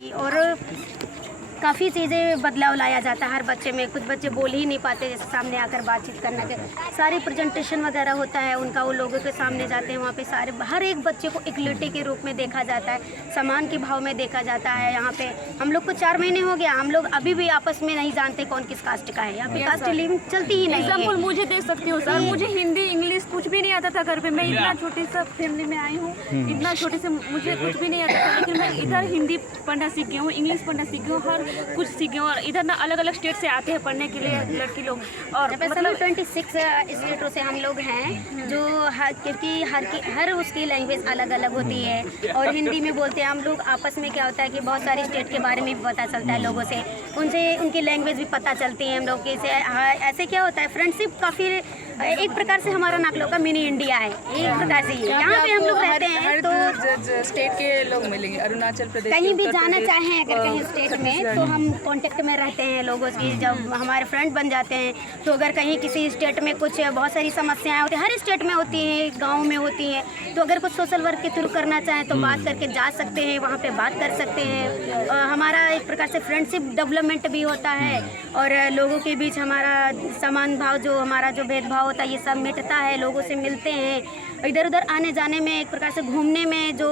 और काफ़ी चीज़ें बदलाव लाया जाता है हर बच्चे में। कुछ बच्चे बोल ही नहीं पाते, जैसे सामने आकर बातचीत करना के सारी प्रेजेंटेशन वगैरह होता है उनका, वो लोगों के सामने जाते हैं, वहाँ पे सारे हर एक बच्चे को इक्वलिटी के रूप में देखा जाता है, समान के भाव में देखा जाता है। यहाँ पे हम लोग को 4 महीने हो गया, हम लोग अभी भी आपस में नहीं जानते कौन किस कास्ट का है। यहाँ पे कास्ट लिविंग चलती ही नहीं है। एग्जाम्पल मुझे दे सकती हूँ सर, मुझे हिंदी इंग्लिश कुछ भी नहीं आता था घर पे। मैं इतना छोटी सा फैमिली में आई हूँ, इतना छोटे से मुझे कुछ भी नहीं आता था, लेकिन मैं इधर हिंदी पढ़ना सीख गई हूँ, इंग्लिश पढ़ना सीख गई हूँ, हर कुछ सीख गई हूँ। और इधर ना अलग अलग स्टेट से आते हैं पढ़ने के लिए लड़की लोग, और मतलब 26 स्टेटों से हम लोग हैं जो क्योंकि हर उसकी लैंग्वेज अलग अलग होती है। और हिंदी में बोलते हैं हम लोग, आपस में क्या होता है कि बहुत सारे स्टेट के बारे में भी पता चलता है लोगों से, उनसे उनकी लैंग्वेज भी पता चलती है हम लोग के से। ऐसे क्या होता है, फ्रेंडशिप काफ़ी एक प्रकार से हमारा नागलों का मिनी इंडिया है एक प्रकार से। यहाँ पे हम लोग रहते हैं तो स्टेट के लोग मिलेंगे, अरुणाचल प्रदेश कहीं भी जाना चाहें अगर कहीं स्टेट में तो हम कांटेक्ट में रहते हैं लोगों की। जब हमारे फ्रेंड बन जाते हैं तो अगर कहीं किसी स्टेट में कुछ बहुत सारी समस्याएं होती हैं, हर स्टेट में होती हैं, गांव में होती हैं, तो अगर कुछ सोशल वर्क के थ्रू करना चाहें तो बात करके जा सकते हैं, वहाँ पे बात कर सकते हैं। हमारा एक प्रकार से फ्रेंडशिप डेवलपमेंट भी होता है और लोगों के बीच हमारा समान भाव, जो हमारा जो भेदभाव होता है ये सब मिटता है, लोगों से मिलते हैं। इधर उधर आने जाने में, एक प्रकार से घूमने में जो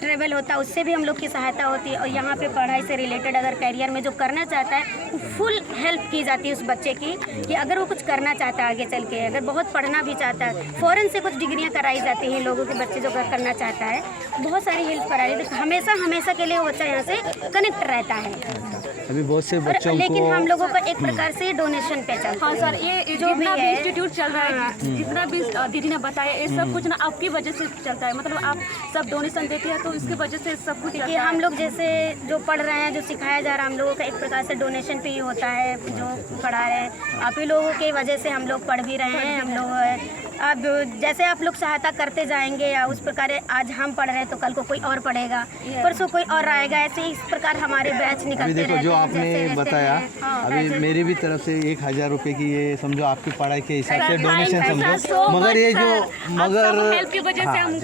ट्रेवल होता है उससे भी हम लोग की सहायता होती है। और यहाँ पे पढ़ाई से रिलेटेड अगर करियर में जो करना चाहता है वो फुल हेल्प की जाती है उस बच्चे की, कि अगर वो कुछ करना चाहता है आगे चल के, अगर बहुत पढ़ना भी चाहता है, फ़ौरन से कुछ डिग्रियाँ कराई जाती हैं लोगों के बच्चे जो करना चाहता है, बहुत सारी हेल्प कराई जाती है। हमेशा के लिए वो बच्चा यहाँ से कनेक्ट रहता है। अभी बहुत से बच्चों लेकिन हम लोगों का एक प्रकार से डोनेशन पे चलता है। हाँ सर, ये जो भी इंस्टीट्यूट चल रहा है, जितना भी दीदी ने बताया, ये सब कुछ ना आपकी वजह से चलता है। मतलब आप सब डोनेशन देते हैं तो इसकी वजह से सब कुछ कि हम लोग जैसे जो पढ़ रहे हैं, जो सिखाया जा रहा है, हम लोगों का एक प्रकार से डोनेशन पे ही होता है। जो पढ़ा रहे हैं आप ही लोगों की वजह से हम लोग पढ़ भी रहे हैं। हम लोग अब जैसे आप लोग सहायता करते जाएंगे या उस प्रकार, आज हम पढ़ रहे हैं तो कल को कोई और पढ़ेगा, परसों कोई और आएगा, ऐसे इस प्रकार हमारे बैच निकलते अभी देखो रहते जो हैं। आपने बताया, अभी मेरी भी तरफ से 1000 रुपये की, ये समझो आपकी पढ़ाई के हिसाब से डोनेशन समझो, मगर ये जो हेल्प की वजह से हम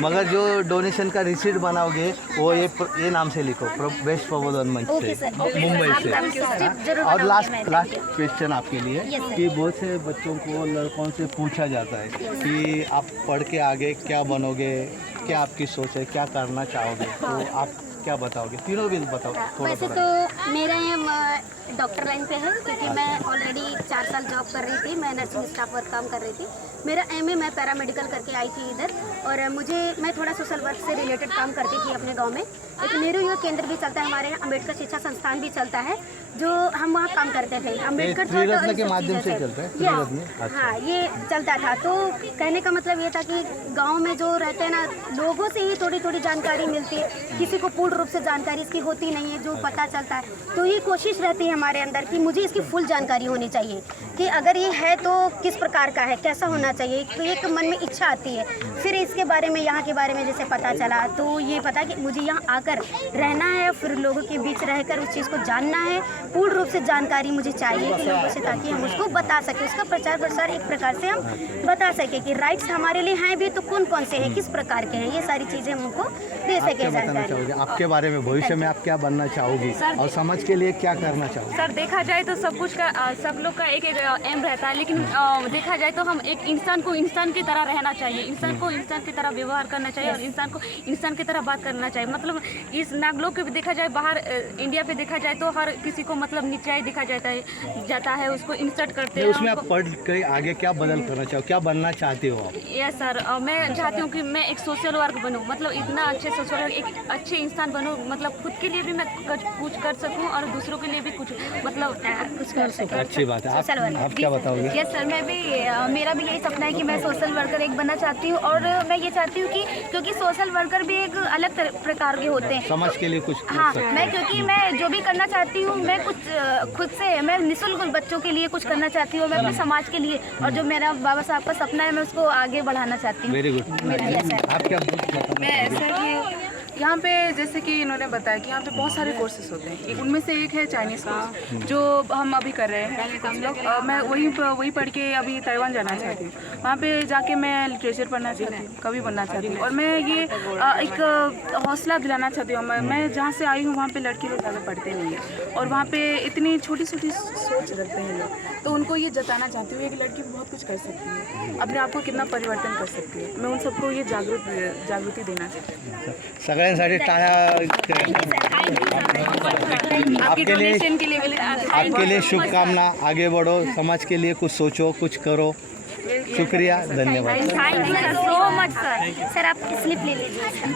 मगर जो डोनेशन का रिसीट बनाओगे वो ये नाम से लिखो, बेस्ट प्रबोधन मंच से, मुंबई से। और लास्ट क्वेश्चन आपके लिए कि बहुत से बच्चों को, लड़कों से पूछा जाता है कि आप पढ़ के आगे क्या बनोगे, क्या आपकी सोच है, क्या करना चाहोगे, तो आप क्या बताओगे? तीनों भी बताओ थोड़ा वैसे थोड़ा। तो मेरा डॉक्टर लाइन पे है, क्योंकि मैं ऑलरेडी 4 साल जॉब कर रही थी, मैं नर्सिंग स्टाफ वर्क काम कर रही थी। मेरा एमए मैं पैरामेडिकल करके आई थी इधर, और मैं थोड़ा सोशल वर्क से रिलेटेड काम करती थी अपने गांव में। लेकिन नेहरू युवा केंद्र भी चलता है हमारे यहाँ, अम्बेडकर शिक्षा संस्थान भी चलता है, जो हम वहाँ काम करते थे। अम्बेडकर त्रिरत्न के माध्यम से चलता है, त्रिरत्न। हाँ, ये चलता था। तो कहने का मतलब ये था कि गांव में जो रहते हैं ना, लोगों से ही थोड़ी थोड़ी जानकारी मिलती है, किसी को पूर्ण रूप से जानकारी इसकी होती नहीं है, जो पता चलता है। तो ये कोशिश रहती है हमारे अंदर कि मुझे इसकी फुल जानकारी होनी चाहिए, कि अगर ये है तो किस प्रकार का है, कैसा होना चाहिए। तो एक मन में इच्छा आती है, फिर इसके बारे में, यहाँ के बारे में जैसे पता चला, तो ये पता कि मुझे यहाँ आकर रहना है, फिर लोगों के बीच रहकर उस चीज़ को जानना है, पूर्ण रूप से जानकारी मुझे चाहिए कि लोगों से, ताकि हम उसको बता सकें, उसका प्रचार प्रसार एक प्रकार से हम बता सकें कि राइट्स हमारे लिए हैं भी तो कौन कौन से हैं, किस प्रकार के हैं, ये सारी चीज़ें हम उनको दे सकें जानकारी। आपके बारे में भविष्य में आप क्या बनना चाहोगी और समाज के लिए क्या करना चाहोगी? सर, देखा जाए तो सब कुछ का, सब लोग का एक एम रहता है, लेकिन देखा जाए तो हम एक इंसान को इंसान की तरह रहना चाहिए, इंसान को इंसान की तरह व्यवहार करना चाहिए, और इंसान को इंसान की तरह बात करना चाहिए। मतलब इस नागलोक के भी देखा जाए, बाहर इंडिया पे देखा जाए तो हर किसी को मतलब नीचाई दिखा जाता है, उसको इंसल्ट करते हैं। उसमें आप पढ़ के आगे क्या बदल करना चाहो, क्या बनना चाहते हो आप? यस सर, मैं चाहती हूँ कि मैं एक सोशल वर्क बनूँ, मतलब इतना अच्छे सोशल वर्क, एक अच्छे इंसान बनूँ, मतलब खुद के लिए भी मैं कुछ कर सकूँ और दूसरों के लिए भी कुछ, मतलब कुछ कर सकूँ। अच्छी बात है। आप क्या बताओगे? यस सर, मेरा भी यही सपना है कि मैं सोशल वर्कर एक बनना चाहती हूँ। और मैं ये चाहती हूँ कि क्योंकि सोशल वर्कर भी एक अलग प्रकार के होते हैं, समाज के लिए कुछ हाँ, क्योंकि मैं जो भी करना चाहती हूँ, मैं कुछ खुद से, मैं निःशुल्क बच्चों के लिए कुछ करना चाहती हूँ, मैं अपने समाज के लिए, और जो मेरा बाबा साहब का सपना है मैं उसको आगे बढ़ाना चाहती हूँ। Very good. आप क्या यहाँ पे जैसे कि इन्होंने बताया कि यहाँ पे बहुत सारे कोर्सेज होते हैं, उनमें से एक है चाइनीज़ कोर्स जो हम अभी कर रहे हैं हम लोग। मैं वही पढ़ के अभी ताइवान जाना चाहती हूँ। वहाँ पे जाके मैं लिटरेचर पढ़ना चाहती हूँ, कवि बनना चाहती हूँ। और मैं ये एक हौसला दिलाना चाहती हूँ। मैं जहाँ से आई हूँ वहाँ पे लड़के लोग ज़्यादा पढ़ते नहीं हैं और वहाँ पे इतनी छोटी छोटी सोच रखते हैं लोग, तो उनको ये जताना चाहती हूँ कि लड़की बहुत कुछ कर सकती है, अपने आप को कितना परिवर्तन कर सकती है। मैं उन सबको ये जागृति देना चाहती हूँ। सगळ्यांसाठी टाळ्या आपके लिए शुभकामना। आगे बढ़ो, समाज के लिए कुछ सोचो, कुछ करो। शुक्रिया, धन्यवाद। Thank you so much sir. Sir आप स्लिप ले लीजिए।